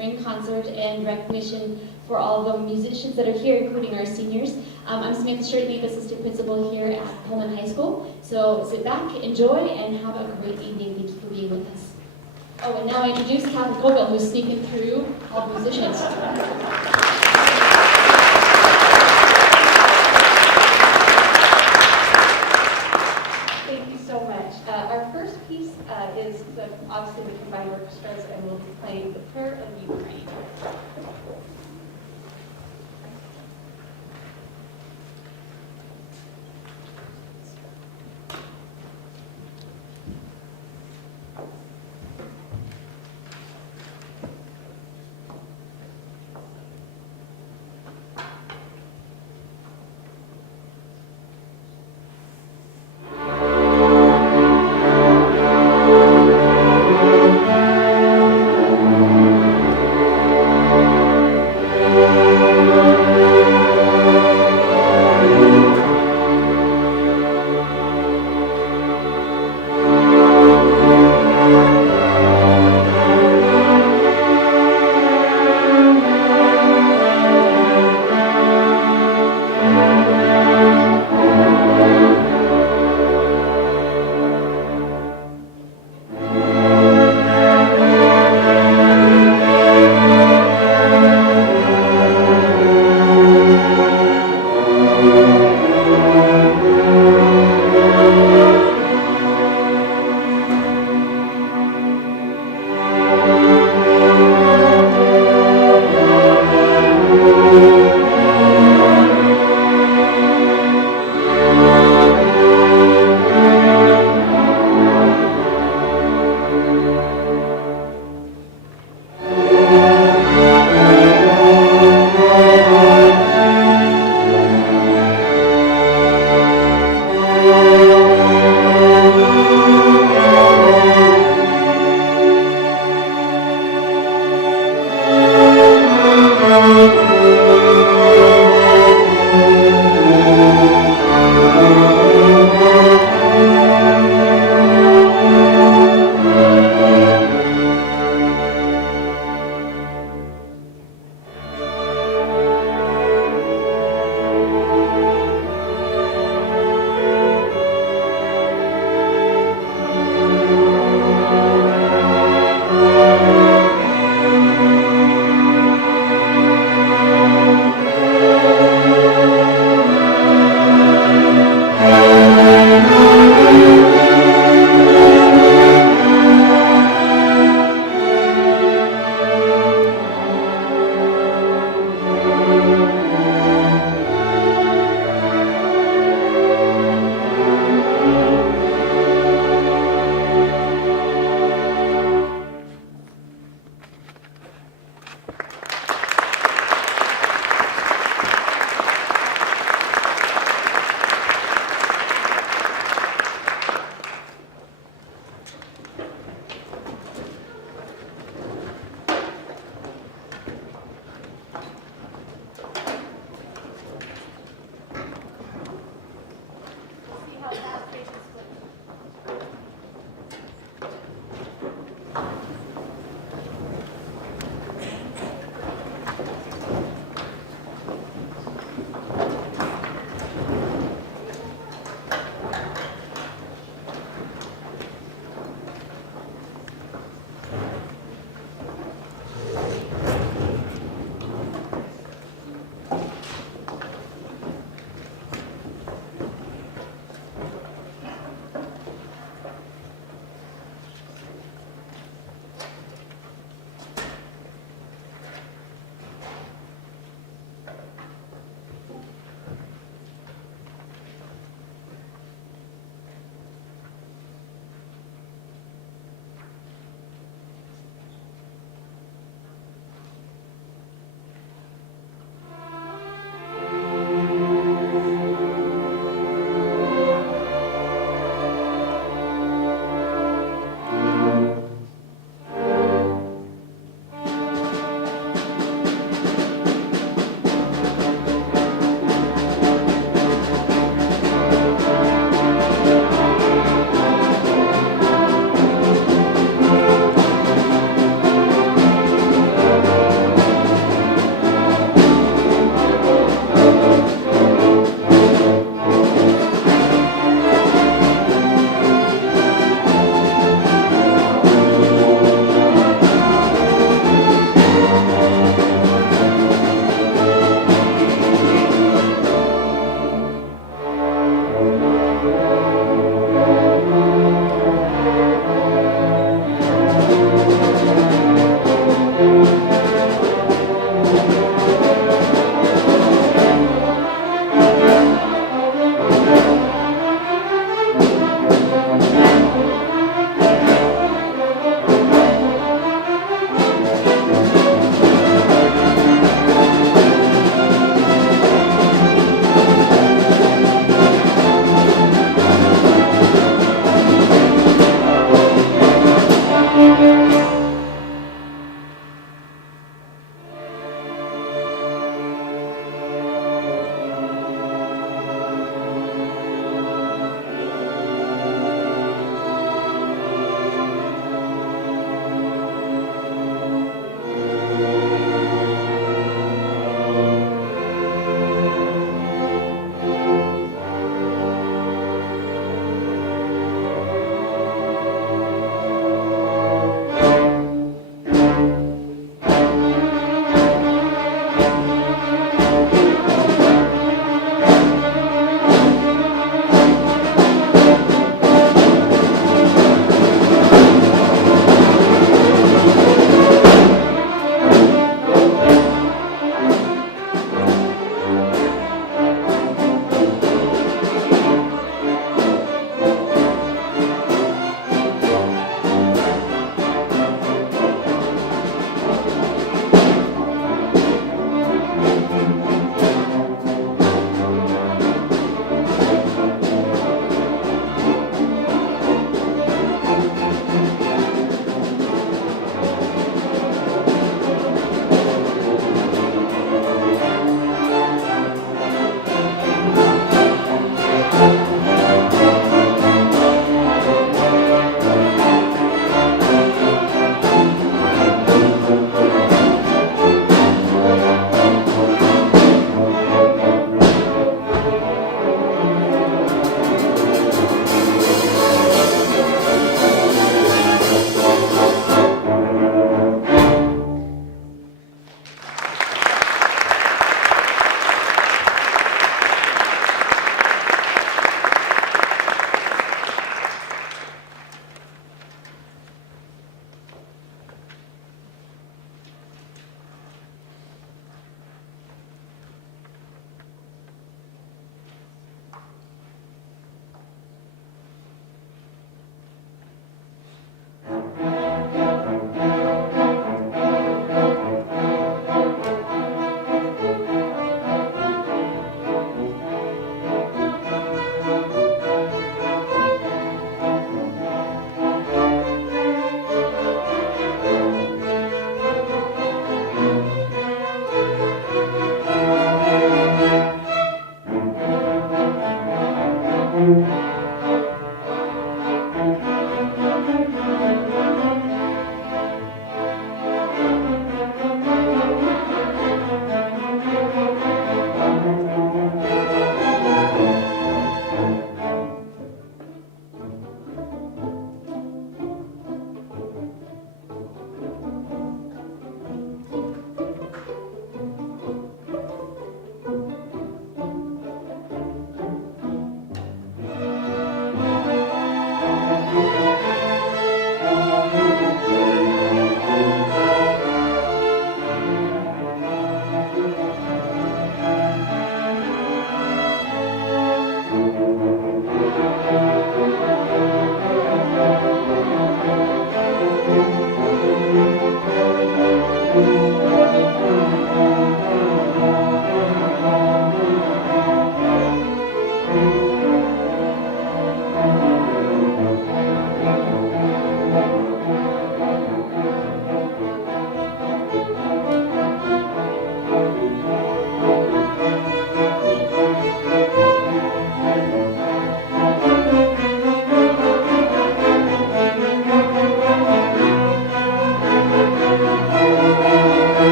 spring concert and recognition for all the musicians that are here, including our seniors. I'm Samantha Straight, lead assistant principal here at Pullman High School. So sit back, enjoy, and have a great evening. Thank you for being with us. Oh, and now I introduce Kathy Colville, who's sneaking through all the musicians. Thank you so much. Our first piece is obviously the combined orchestras, and we'll be playing the Prayer of Ukraine.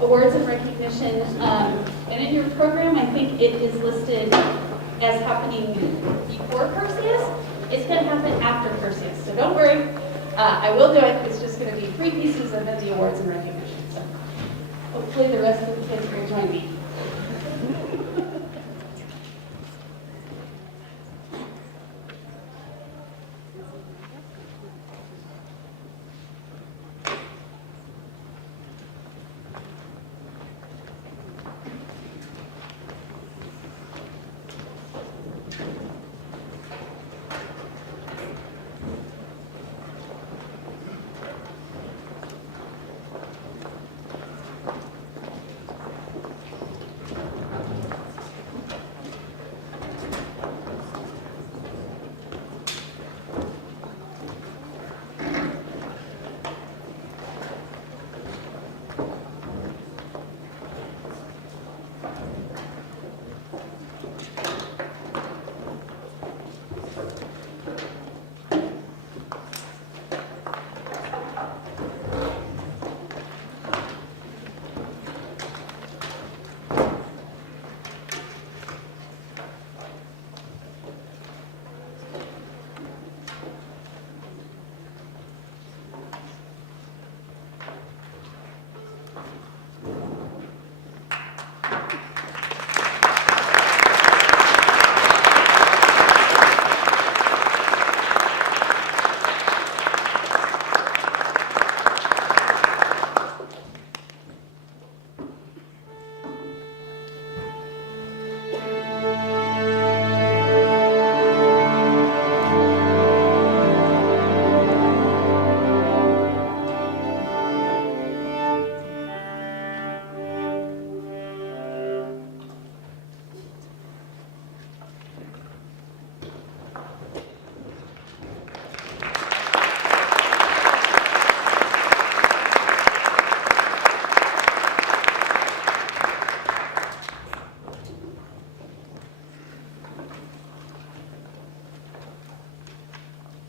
awards and recognition. And in your program, I think it is listed as happening before Perseus. It's going to happen after Perseus, so don't worry. I will do it. It's just going to be 3 pieces and then the awards and recognition. So hopefully the rest of the kids will join me.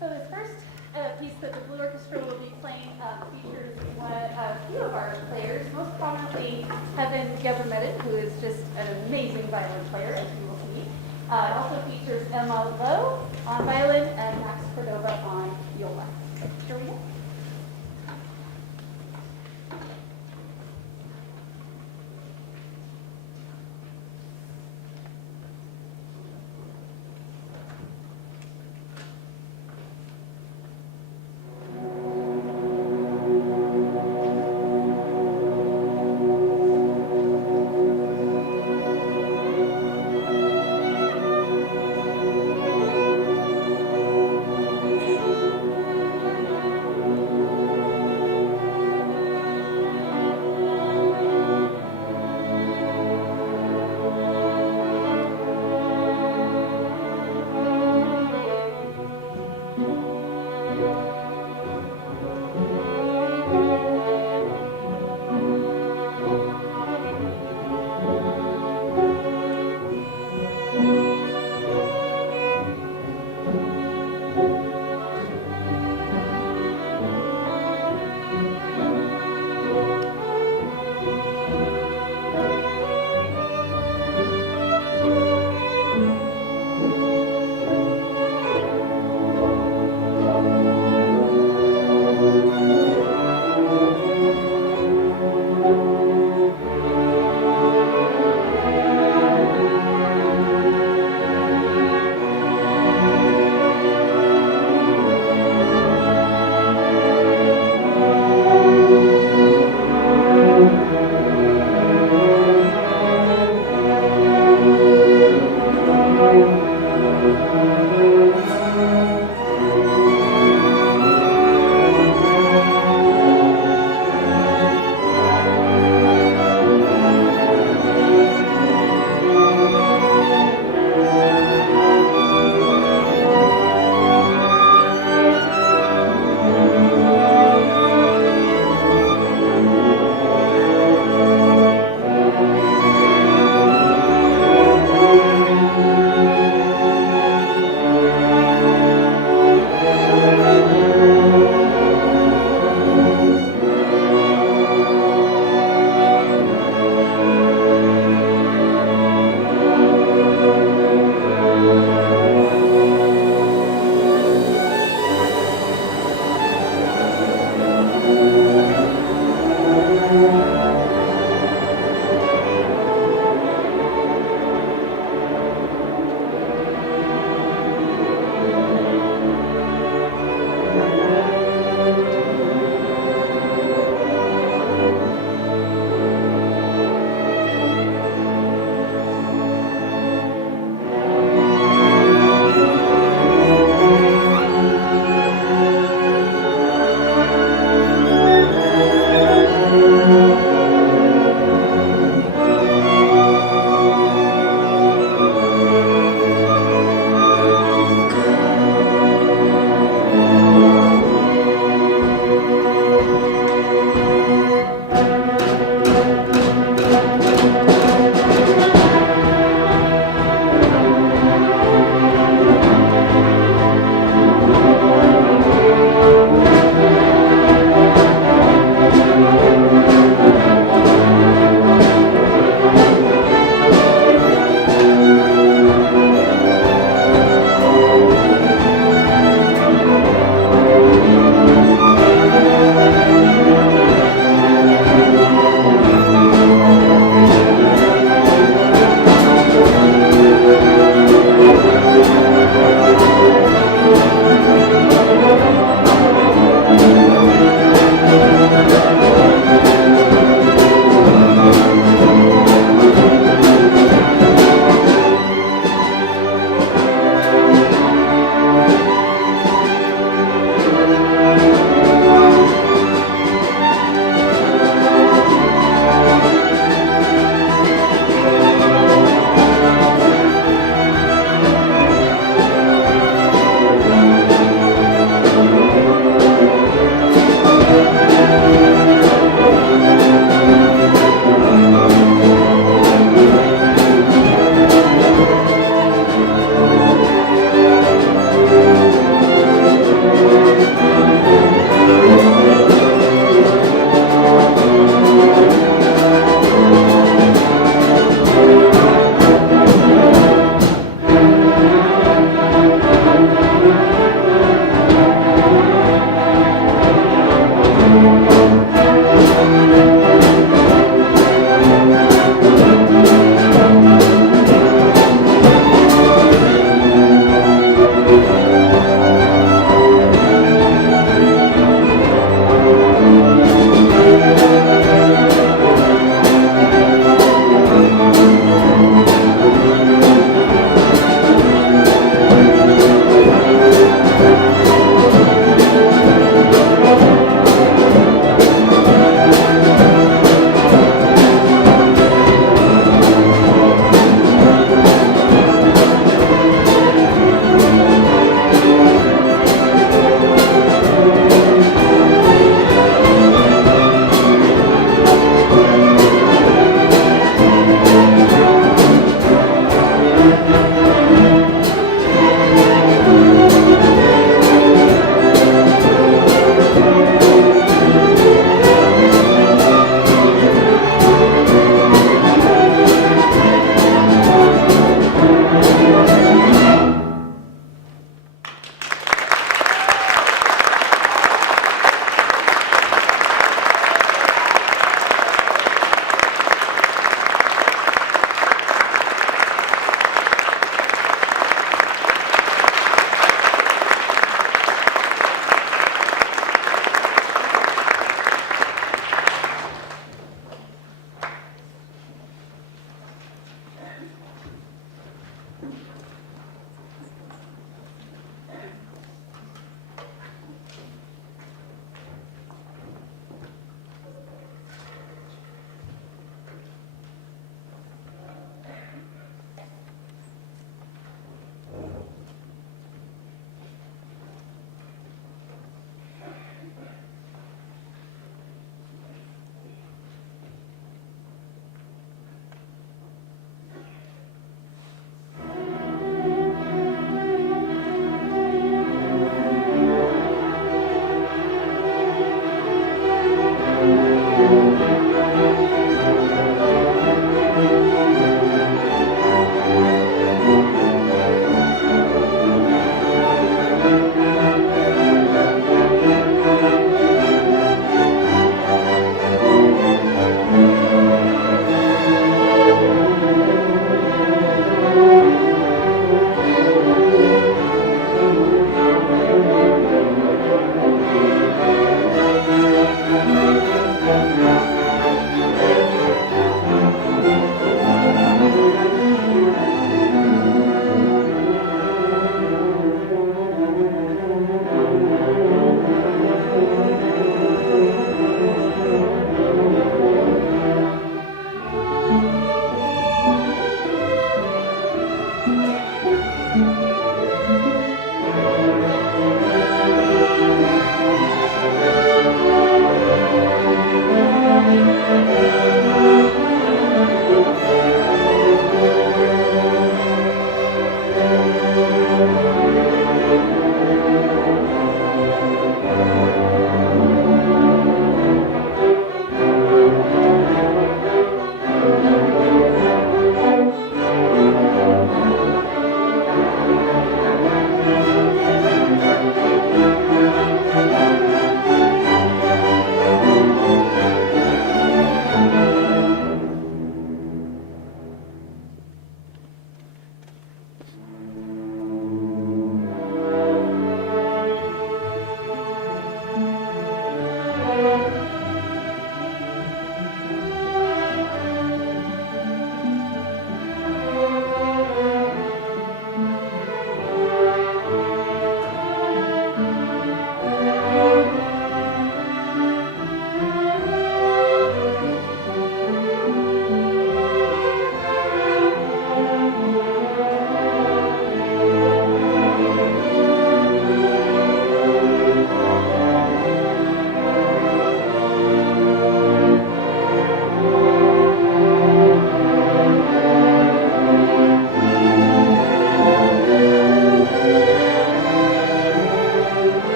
So the first piece that the Blue Orchestra will be playing features a few of our players, most prominently Heaven Governmented, who is just an amazing violin player, as you will see. It also features Emma Lowe on violin and Max Cordova on viola. So here we go.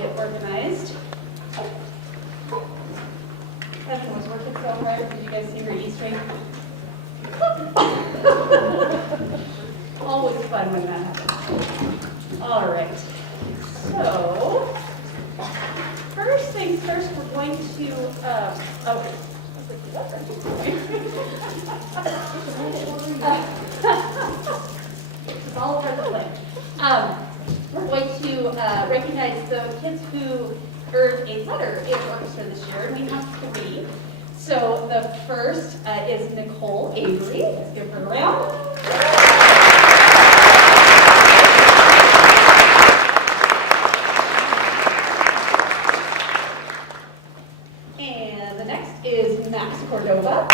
get organized. Kevin was working so hard. Did you guys see her Easter egg? Always fun when that happens. All right. So, first things first, we're going to, it's all part of the plan. We're going to recognize the kids who earned a letter in orchestra this year, and we have 3. So the first is Nicole Avery. Let's give her a round. And the next is Max Cordova.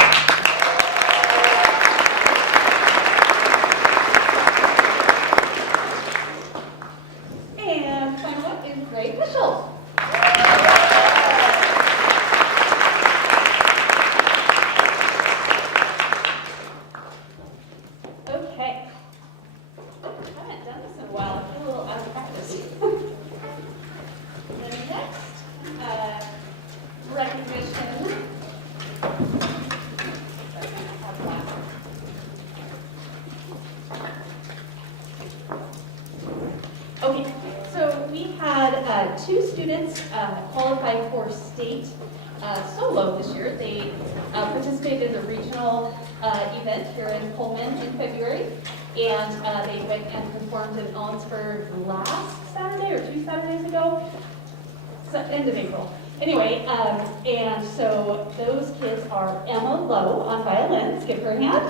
And final one is Greg Mitchell. Okay. I haven't done this in a while. I feel a little out of practice. The next recognition. Okay, so we had 2 students qualify for state solo this year. They participated in the regional event here in Pullman in February, and they went and performed in Ellensburg last Saturday or 2 Saturdays ago, so end of April. Anyway, and so those kids are Emma Lowe on violin. Let's give her a hand.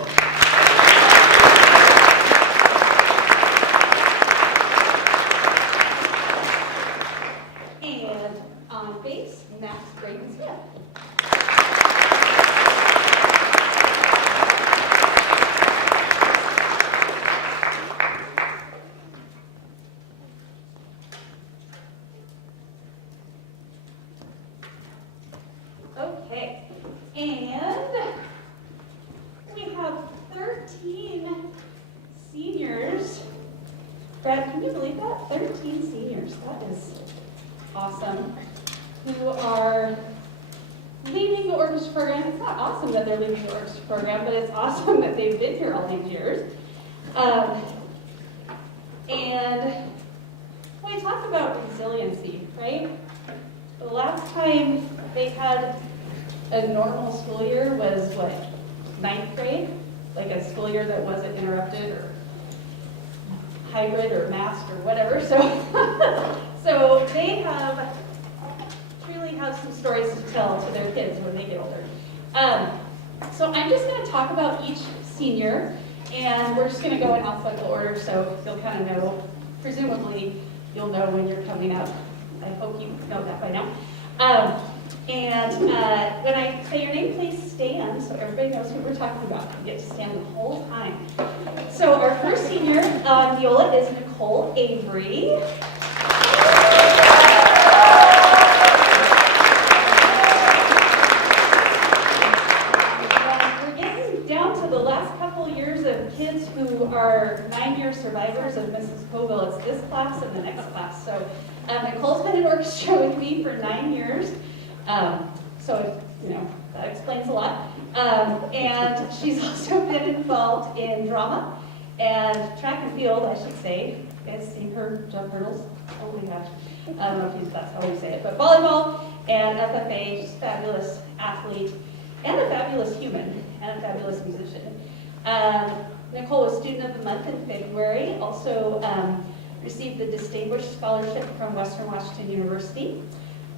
And on bass, Max Braden Smith. Okay, and we have 13 seniors. Brad, can you believe that? 13 seniors. That is awesome. Who are leaving the orchestra program. It's not awesome that they're leaving the orchestra program, but it's awesome that they've been here all these years. And when we talk about resiliency, right? The last time they had a normal school year was what, 9th grade? Like a school year that wasn't interrupted or hybrid or masked or whatever. So, so they truly have some stories to tell to their kids when they get older. So I'm just going to talk about each senior, and we're just going to go in alphabetical order, so you'll kind of know. Presumably, you'll know when you're coming up. I hope you know that by now. And when I say your name, please stand so everybody knows who we're talking about. You get to stand the whole time. So our first senior on viola is Nicole Avery. And we're getting down to the last couple years of kids who are 9-year survivors of Mrs. Coville. It's this class and the next class. So Nicole's been in orchestra with me for 9 years. So, you know, that explains a lot. And she's also been involved in drama and track and field, I should say. You guys seen her jump hurdles? Oh my gosh. I don't know if that's how you say it, but volleyball and FFA, she's a fabulous athlete and a fabulous human and a fabulous musician. Nicole was Student of the Month in February, also received the Distinguished Scholarship from Western Washington University.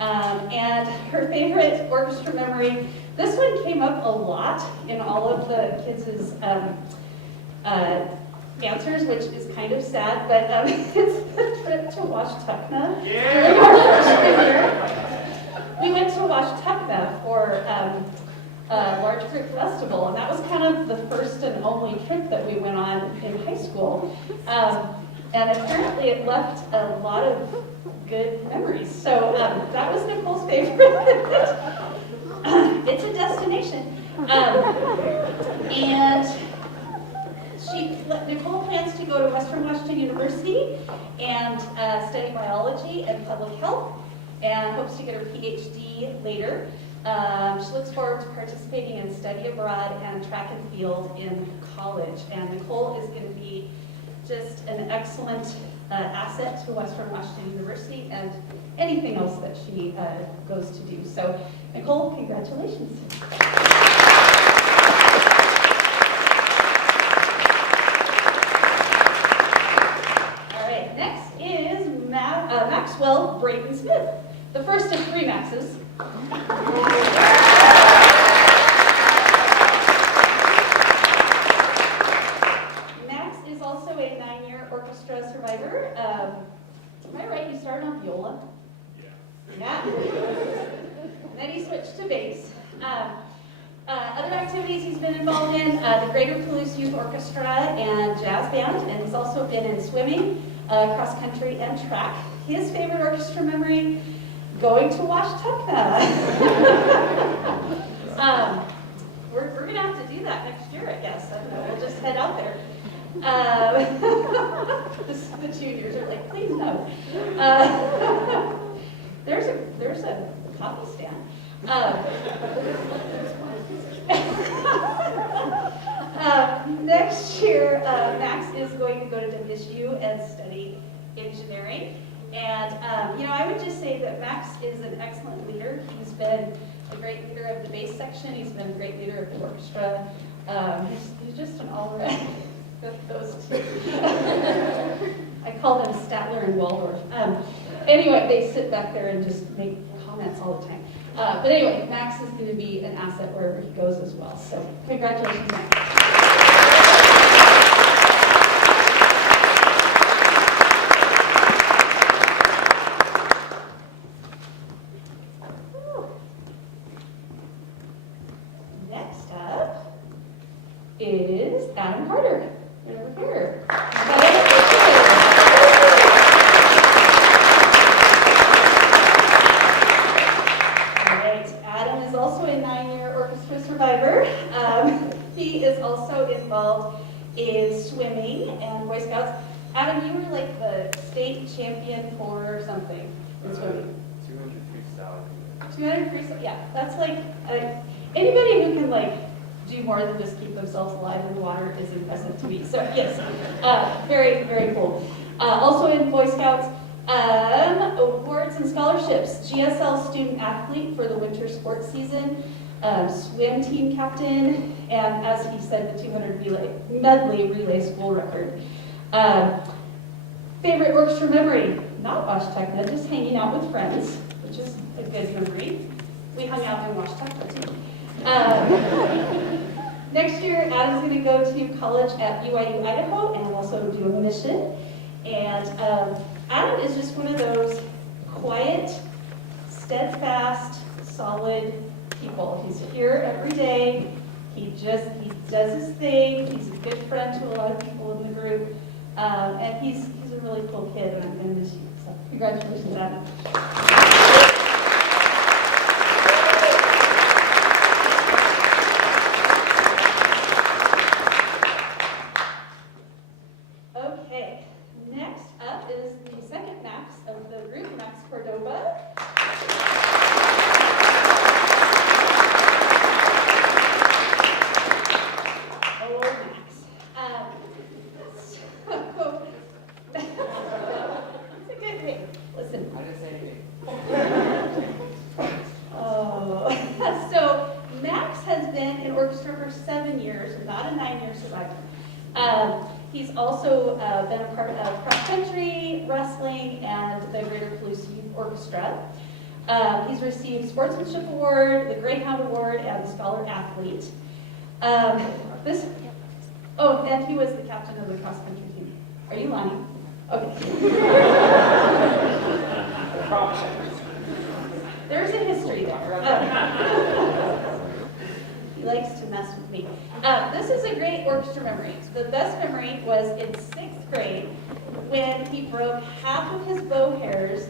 And her favorite orchestra memory, this one came up a lot in all of the kids' answers, which is kind of sad, but it's the trip to Washtenaw. We went to Washtenaw for a large group festival, and that was kind of the first and only trip that we went on in high school. And apparently it left a lot of good memories. So that was Nicole's favorite. It's a destination. And Nicole plans to go to Western Washington University and study biology and public health. and hopes to get her PhD later. She looks forward to participating in study abroad and track and field in college. And Nicole is going to be just an excellent asset to Western Washington University and anything else that she goes to do. So, Nicole, congratulations. All right, next is Maxwell Brayton Smith, the first of 3 Maxes. Max is also a 9-year orchestra survivor. Am I right? You started on viola? Yeah. And then he switched to bass. Other activities he's been involved in, the Greater Palouse Youth Orchestra and Jazz Band, and he's also been in swimming, cross country, and track. His favorite orchestra memory, going to Washtenaw. We're going to have to do that next year, I guess. I don't know, we'll just head out there. The juniors are like, please no. There's a coffee stand. Next year, Max is going to go to WSU and study engineering. And, I would just say that Max is an excellent leader. He's been a great leader of the bass section. He's been a great leader of the orchestra. He's just an all-around, those two. I call them Statler and Waldorf. Anyway, they sit back there and just make comments all the time. But anyway, Max is going to be an asset wherever he goes as well. So congratulations, Max. Next up is Adam Carter. Right over here. Adam is also a 9-year orchestra survivor. He is also involved in swimming and Boy Scouts. Adam, you were like the state champion for something in swimming. 200 freestyle. 200 freestyle, yeah. That's like, anybody who can like do more than just keep themselves alive in the water is impressive to me. So yes, very, very cool. Also in Boy Scouts, awards and scholarships. GSL student athlete for the winter sports season, swim team captain, and as he said, the 200 medley relay school record. Favorite orchestra memory? Not Washtenaw, just hanging out with friends, which is a good memory. We hung out in Washtenaw too. Next year, Adam's going to go to college at BYU, Idaho, and also do a mission. And Adam is just one of those quiet, steadfast, solid people. He's here every day. He does his thing. He's a good friend to a lot of people in the group. And he's a really cool kid, and I'm going to miss you. So congratulations, Adam. Okay, next up is the second Max of the group, Max Cordova. Oh, Max. It's a good thing. Listen. I didn't say anything. Oh, so Max has been in orchestra for 7 years, not a 9-year survivor. He's also been a part of cross country, wrestling, and the Greater Palouse Youth Orchestra. He's received Sportsmanship Award, the Greyhound Award, and the Scholar Athlete. And he was the captain of the cross country team. Are you lying? Okay. There's a history there. He likes to mess with me. This is a great orchestra memory. The best memory was in 6th grade when he broke half of his bow hairs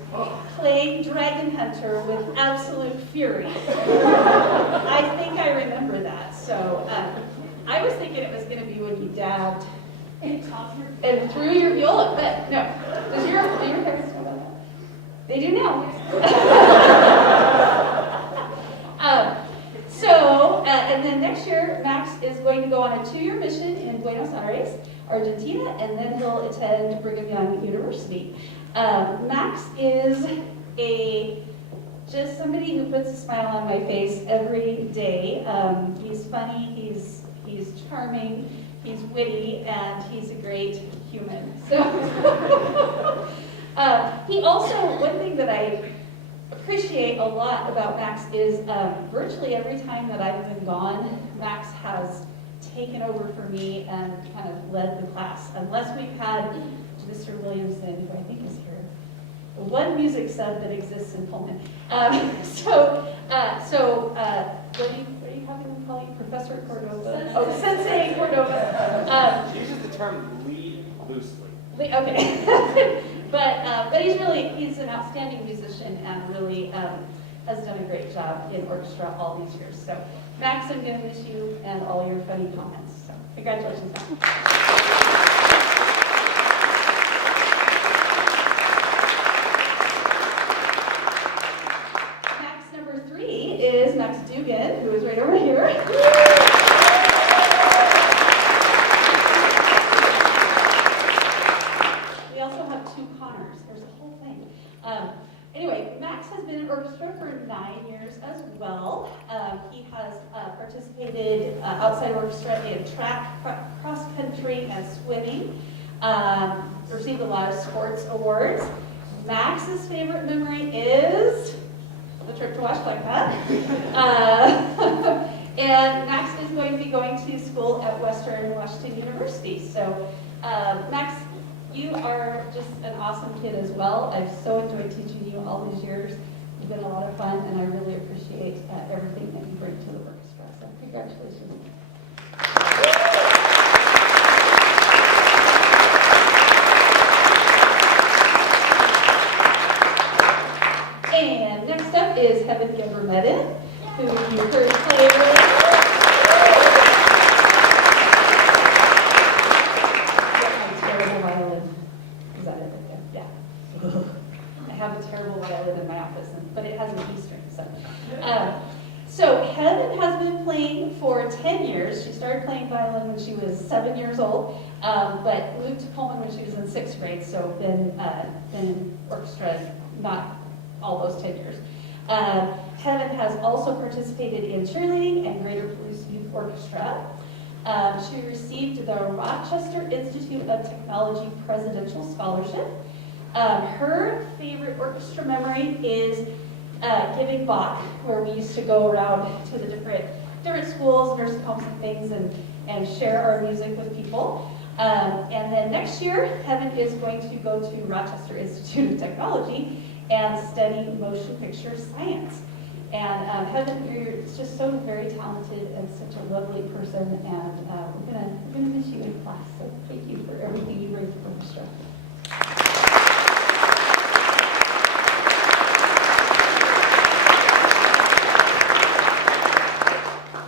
playing Dragon Hunter with absolute fury. I think I remember that. So I was thinking it was going to be when you dabbed and threw your viola, but no. Do your parents know about that? They do now. And then next year, Max is going to go on a 2-year mission in Buenos Aires, Argentina, and then he'll attend Brigham Young University. Max is just somebody who puts a smile on my face every day. He's funny, he's charming, he's witty, and he's a great human. So he also, one thing that I appreciate a lot about Max is virtually every time that I've been gone, Max has taken over for me and kind of led the class. Unless we've had Mr. Williamson, who I think is here, one music sub that exists in Pullman. What are you having them call you? Professor Cordova? Sensei Cordova. She uses the term lead loosely. Okay. But he's an outstanding musician and really has done a great job in orchestra all these years. So Max, I'm going to miss you and all your funny comments. So congratulations, Max. Max number 3 is Max Dugan, who is right over here. We also have 2 Connors. There's a whole thing. Anyway, Max has been in orchestra for 9 years as well. He has participated outside orchestra in track, cross country, and swimming. Received a lot of sports awards. Max's favorite memory is the trip to Washington. And Max is going to be going to school at Western Washington University. So, Max, you are just an awesome kid as well. I've so enjoyed teaching you all these years. You've been a lot of fun, and I really appreciate everything that you bring to the orchestra. So, congratulations. And next up is Heaven Gebermedin, who you heard play earlier. Terrible violin. Is that it? Yeah. I have a terrible violin in my office, but it has an E string. So Heaven has been playing for 10 years. She started playing violin when she was 7 years old, but moved to Pullman when she was in 6th grade. So been in orchestra not all those 10 years. Heaven has also participated in cheerleading and Greater Palouse Youth Orchestra. She received the Rochester Institute of Technology Presidential Scholarship. Her favorite orchestra memory is giving Bach, where we used to go around to the different schools, nursing homes and things, and share our music with people. And then next year, Heaven is going to go to Rochester Institute of Technology and study motion picture science. And Heaven, you're just so very talented and such a lovely person, and we're gonna miss you in class. So thank you for everything you bring to the orchestra.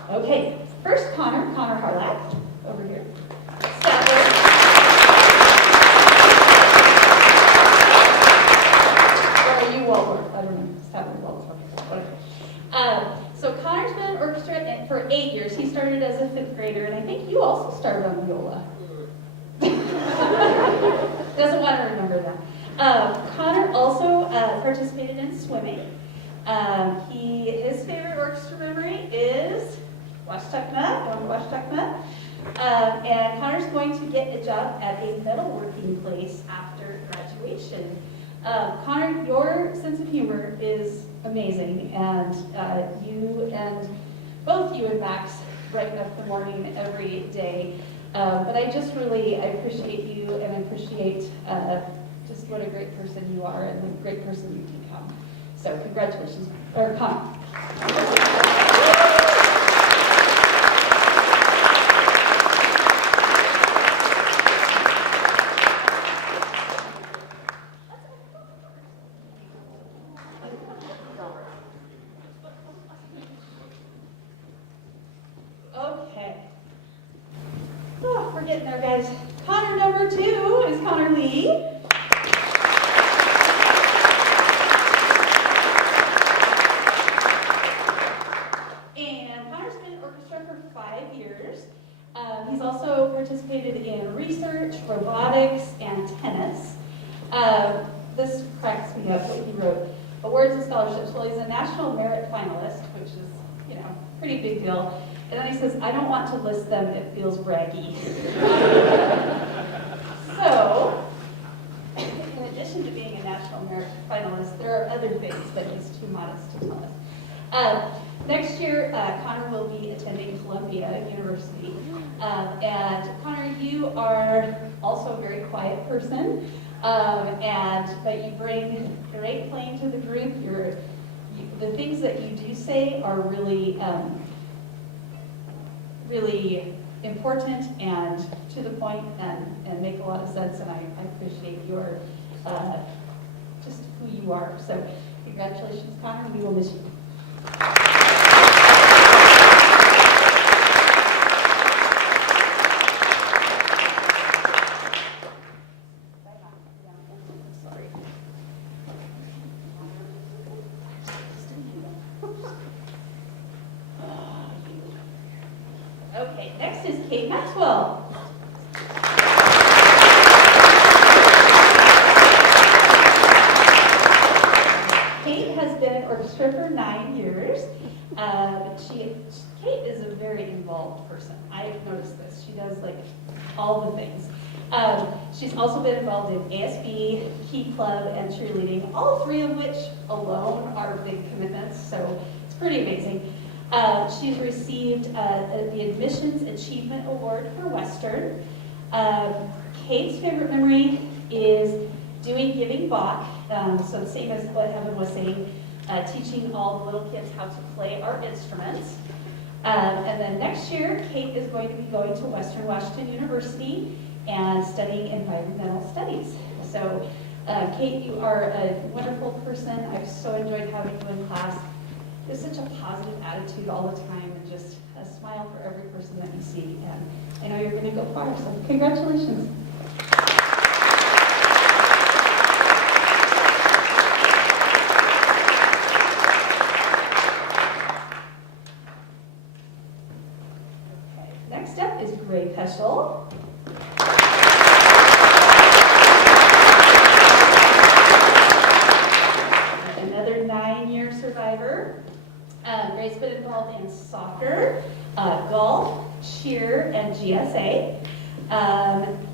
Okay, first Connor Harlack, over here. Waldorf, I don't know, Statler Waldorf, whatever. So Connor's been in orchestra for 8 years. He started as a 5th grader, and I think you also started on viola. Doesn't want to remember that. Connor also participated in swimming. His favorite orchestra memory is Washtukma, going to Washtukma. And Connor's going to get a job at a metalworking place after graduation. Connor, your sense of humor is amazing, and both you and Max brighten up the morning every day. But I appreciate you, and I appreciate just what a great person you are and the great person you become. So congratulations, Connor. Okay. Oh, we're getting there, guys. Connor number 2 is Connor Lee. and scholarships. Well, he's a national merit finalist, which is, you know, pretty big deal. And then he says, I don't want to list them, it feels braggy. So, in addition to being a national merit finalist, there are other things that he's too modest to tell us. Next year, Connor will be attending Columbia University. And Connor, you are also a very quiet person, but you bring great playing to the group. The things that you do say are really, really important and to the point and make a lot of sense, and I appreciate your, just who you are. So congratulations, Connor, we will miss you. Okay, next is Kate Maxwell. Kate has been in orchestra for 9 years. Kate is a very involved person. I've noticed this. She does like all the things. She's also been involved in ASB, Key Club, and cheerleading, all three of which alone are big commitments, so it's pretty amazing. She's received the Admissions Achievement Award for Western. Kate's favorite memory is doing Giving Bach, so the same as what Heaven was saying, teaching all the little kids how to play our instruments. And then next year, Kate is going to be going to Western Washington University and studying environmental studies. So, Kate, you are a wonderful person. I've so enjoyed having you in class. There's such a positive attitude all the time and just a smile for every person that you see. And I know you're going to go far, so congratulations. Okay, next up is Gray Peschel. Another 9-year survivor. Gray's been involved in soccer, golf, cheer, and GSA.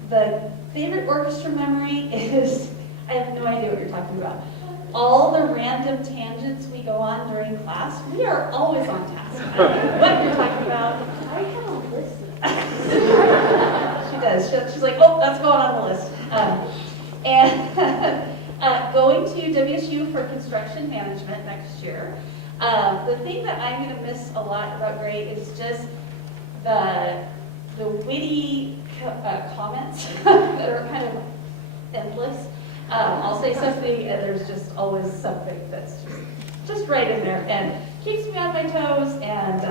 The favorite orchestra memory is, I have no idea what you're talking about. All the random tangents we go on during class, we are always on task. I don't know what you're talking about. I have a list. She does. She's like, oh, that's going on the list. Going to WSU for construction management next year. The thing that I'm going to miss a lot about Gray is just the witty comments that are kind of endless. I'll say something and there's just always something that's just right in there and keeps me on my toes and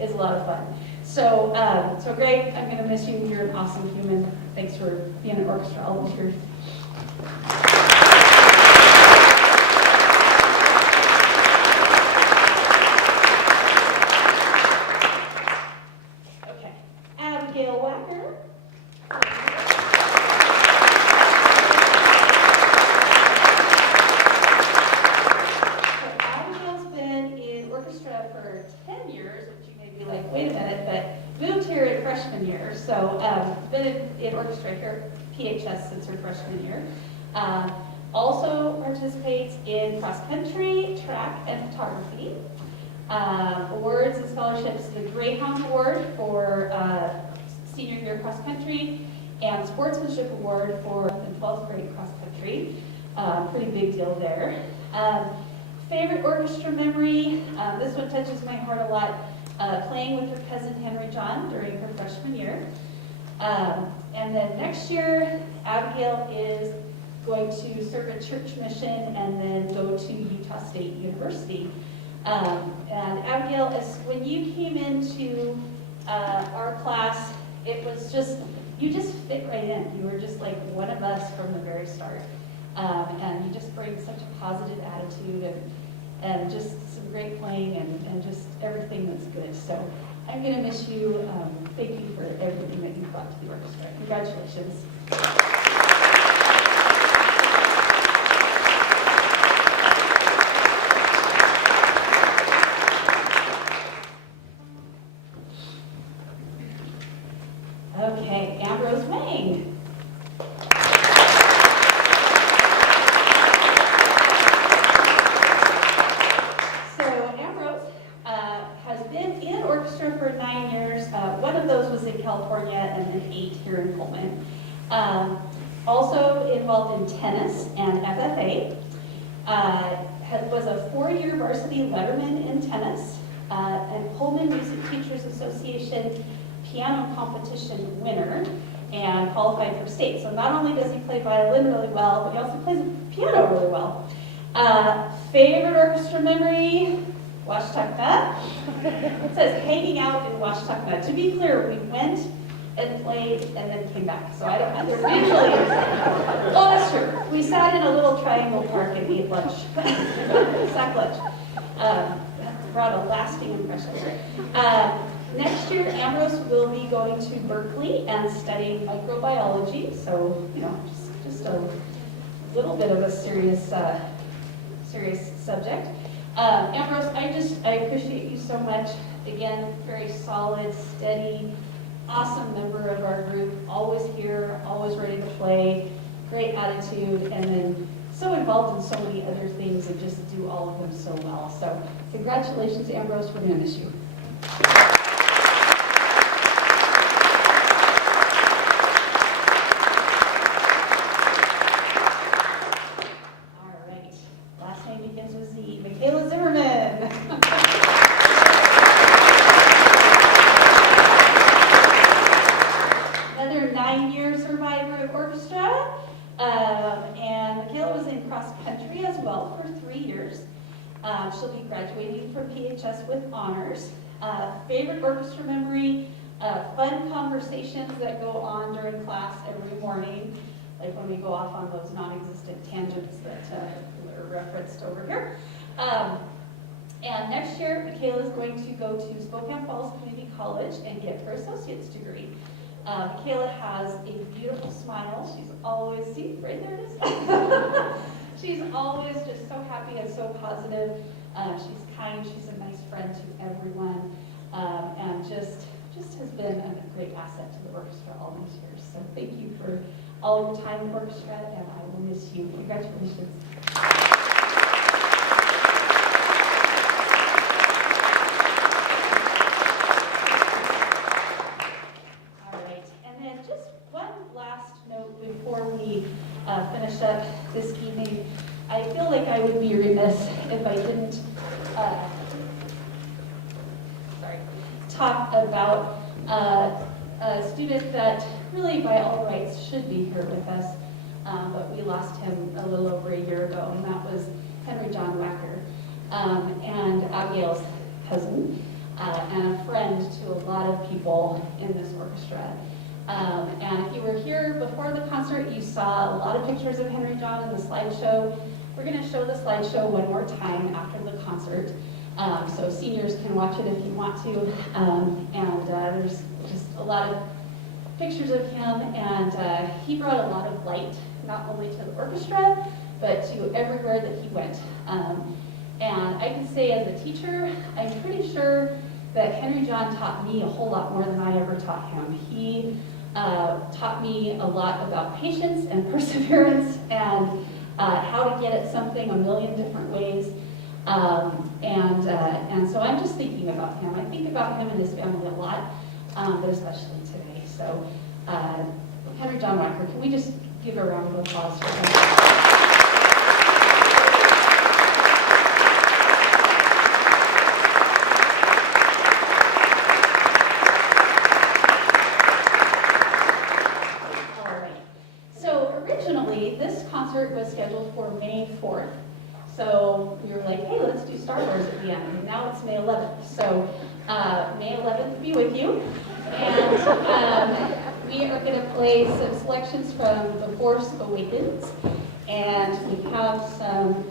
is a lot of fun. So Gray, I'm going to miss you. You're an awesome human. Thanks for being an orchestra all those years. Been in orchestra here at PHS since her freshman year. Also participates in cross country, track, and photography. Awards and scholarships: the Greyhound Award for senior year cross country, and Sportsmanship Award for 12th grade cross country. Pretty big deal there. Favorite orchestra memory: this one touches my heart a lot. Playing with her cousin Henry John during her freshman year. And then next year, Abigail is going to serve a church mission and then go to Utah State University. And Abigail, when you came into our class, it was just, you just fit right in. You were just like one of us from the very start. And you just bring such a positive attitude and just some great playing and just everything that's good. So I'm going to miss you. Thank you for everything that you brought to the orchestra. Congratulations. California, and then 8 here in Pullman. Also involved in tennis and FFA. Was a 4-year varsity letterman in tennis, and Pullman Music Teachers Association piano competition winner, and qualified for state. So not only does he play violin really well, but he also plays piano really well. Favorite orchestra memory? Washtaka. It says hanging out in Washtaka. To be clear, we went and played and then came back. So I don't know. There's usually, oh, that's true. We sat in a little triangle park and ate lunch. Sack lunch. Brought a lasting impression. Next year, Ambrose will be going to Berkeley and studying microbiology. So, you know, just a little bit of a serious subject. Ambrose, I appreciate you so much. Again, very solid, steady, awesome member of our group, always here, always ready to play, great attitude, and then so involved in so many other things and just do all of them so well. So congratulations, Ambrose, we're going to miss you. All right, last name begins with Z, Michaela Zimmerman. Another 9-year survivor of orchestra, and Michaela was in cross country as well for 3 years. She'll be graduating from PHS with honors. Favorite orchestra memory, fun conversations that go on during class every morning, like when we go off on those non-existent tangents that are referenced over here. And next year, Michaela is going to go to Spokane Falls Community College and get her associate's degree. Michaela has a beautiful smile. She's always, see, right there it is. She's always just so happy and so positive. She's kind, she's a nice friend to everyone, and just has been a great asset to the orchestra all these years. So thank you for all of your time in orchestra, and I will miss you. Congratulations. Before we finish up this evening, I feel like I would be remiss if I didn't talk about a student that really by all rights should be here with us, but we lost him a little over a year ago, and that was Henry John Wacker, and Abigail's cousin, and a friend to a lot of people in this orchestra. And if you were here before the concert, you saw a lot of pictures of Henry John in the slideshow. We're going to show the slideshow one more time after the concert, so seniors can watch it if you want to. And there's just a lot of pictures of him, and he brought a lot of light, not only to the orchestra, but to everywhere that he went. And I can say as a teacher, I'm pretty sure that Henry John taught me a whole lot more than I ever taught him. He taught me a lot about patience and perseverance and how to get at something a million different ways. And so I'm just thinking about him. I think about him and his family a lot, but especially today. So Henry John Wacker, can we just give a round of applause for him? Was scheduled for May 4th. So we were like, hey, let's do Star Wars at the end. And now it's May 11th. So May 11th be with you. And we are going to play some selections from The Force Awakens. And we have some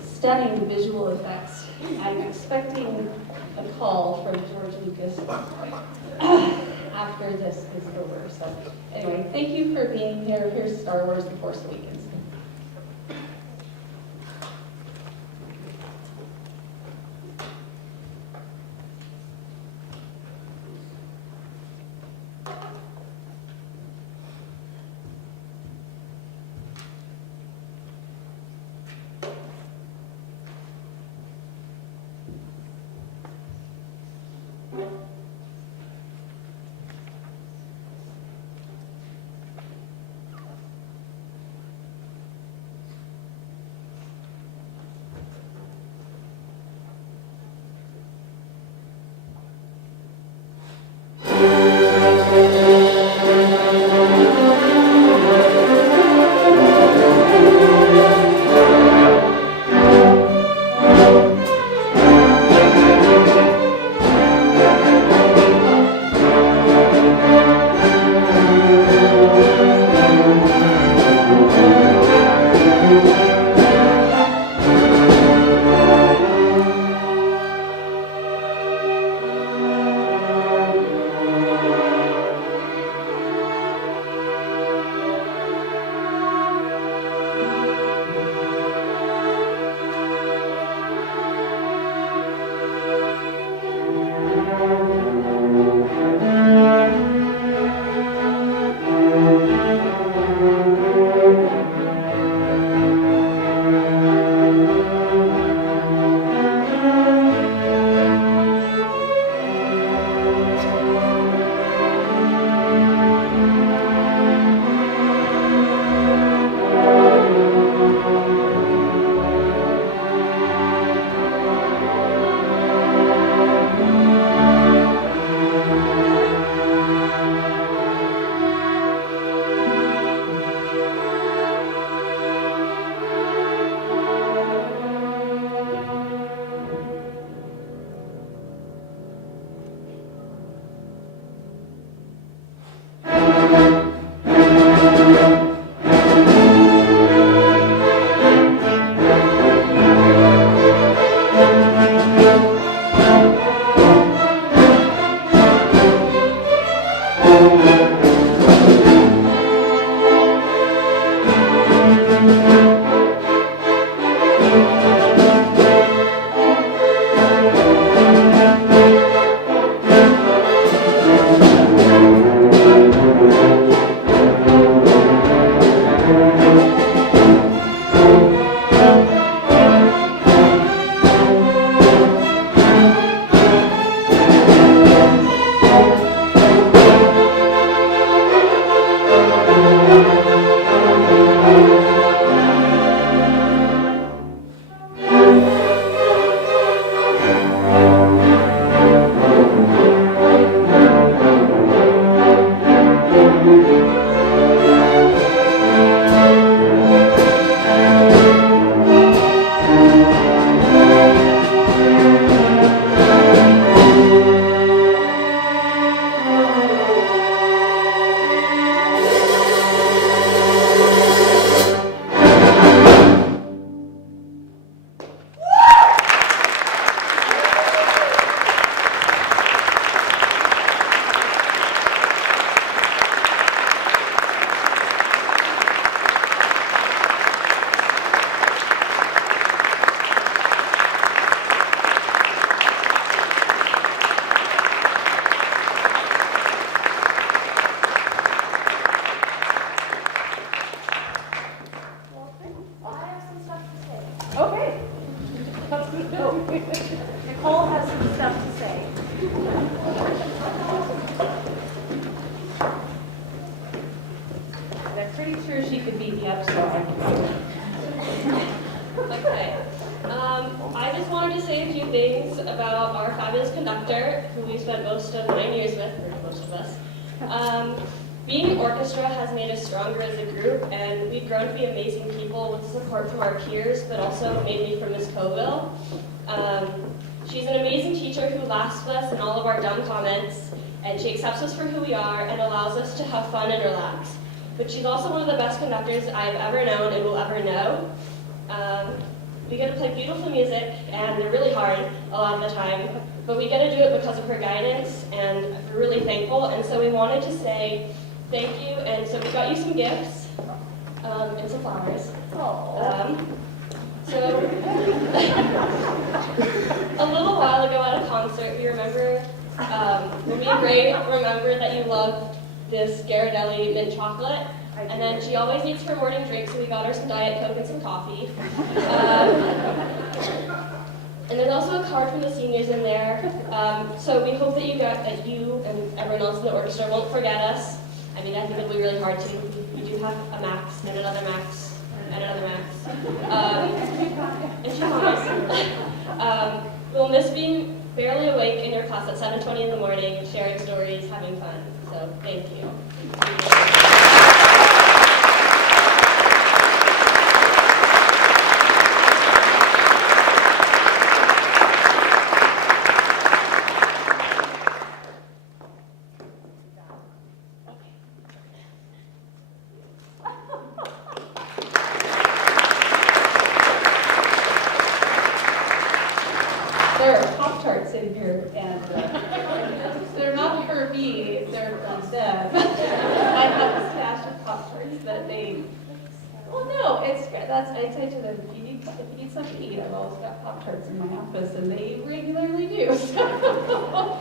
stunning visual effects. I'm expecting a call from George Lucas after this is over. So anyway, thank you for being here. Here's Star Wars: The Force Awakens. Nicole has some stuff to say. I'm pretty sure she could beat me up, so I Okay. I just wanted to say a few things about our fabulous conductor, who we spent most of 9 years with, or most of us. Being Orchestra has made us stronger as a group, and we've grown to be amazing people with support from our peers, but also mainly from Ms. Coville. She's an amazing teacher who laughs with us in all of our dumb comments, and she accepts us for who we are and allows us to have fun and relax. But she's also one of the best conductors I've ever known and will ever know. We get to play beautiful music, and they're really hard a lot of the time, but we get to do it because of her guidance, and we're really thankful. And so we wanted to say thank you, and so we got you some gifts and some flowers. So a little while ago at a concert, we remember when me and Gray remembered that you loved this Ghirardelli mint chocolate. And then she always needs her morning drink, so we got her some Diet Coke and some coffee. And there's also a card from the seniors in there. So we hope that you and everyone else in the orchestra won't forget us. I mean, I think it'll be really hard to. We do have a Max and another Max and another Max. And two Mamas. We'll miss being barely awake in your class at 7:20 in the morning, sharing stories, having fun. So thank you. There are Pop-Tarts in here, and they're not for me, they're for them. I have a stash of Pop-Tarts that they, well, no, it's great. I say to them, if you need something to eat, I've always got Pop-Tarts in my office, and they regularly do. So,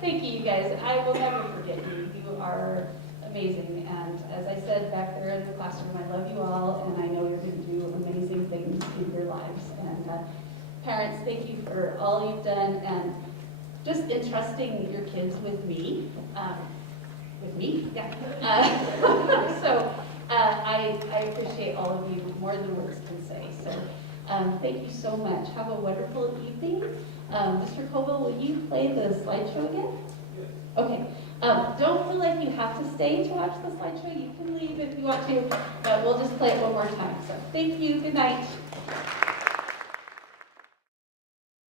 thank you, you guys. I will never forget you. You are amazing, and as I said back there in the classroom, I love you all, and I know you're going to do amazing things in your lives. And parents, thank you for all you've done, and just entrusting your kids with me. Yeah. So I appreciate all of you more than words can say. So thank you so much. Have a wonderful evening. Mr. Coville, will you play the slideshow again? Yes. Okay. Don't feel like you have to stay to watch the slideshow. You can leave if you want to, but we'll just play it one more time. So thank you. Good night.